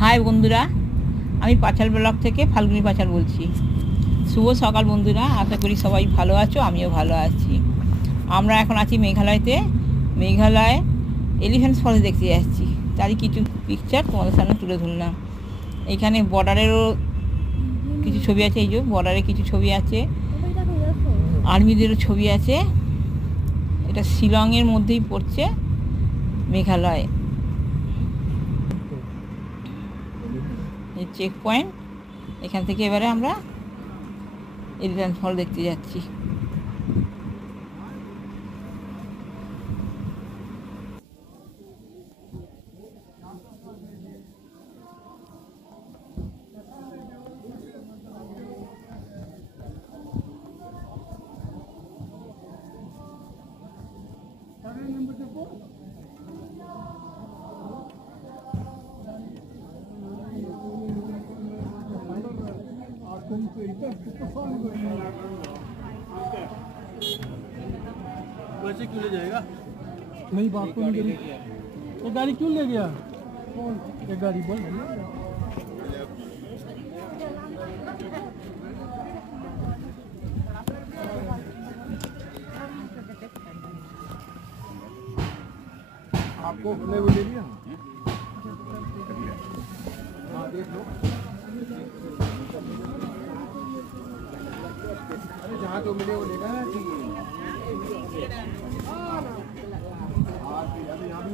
High বন্ধুরা, আমি পাঁচাল block থেকে ফাল্গুনি পাঁচাল বলছি। শুভ সকাল বন্ধুরা, আশা করি সবাই ভালো আছো, আমিও ভালো আছি। আমরা এখন আছি মেঘালয়তে। মেঘালয় এলিফ্যান্ট ফলস দেখতে যাচ্ছি, তারই কিছু পিকচার তোমাদের সামনে তুলে ধরলাম। এখানে বর্ডারেরও কিছু ছবি আছে, এই যে বর্ডারে কিছু ছবি আছে, আর্মিদেরও ছবি আছে। এটা শিলংয়ের মধ্যেই পড়ছে মেঘালয়। এই চেক পয়েন্ট, এখান থেকে এবারে আমরা এলিফ্যান্ট ফল দেখতে যাচ্ছি। वैसे क्यों ले जाएगा? नहीं बात तो नहीं करी। ये गाड़ी क्यों ले गया? कौन? ये गाड़ी बोल आपको बोले वो ले लिया? हाँ देख लो। अरे जहाँ तो मिले वो लेगा ना। अभी यहाँ भी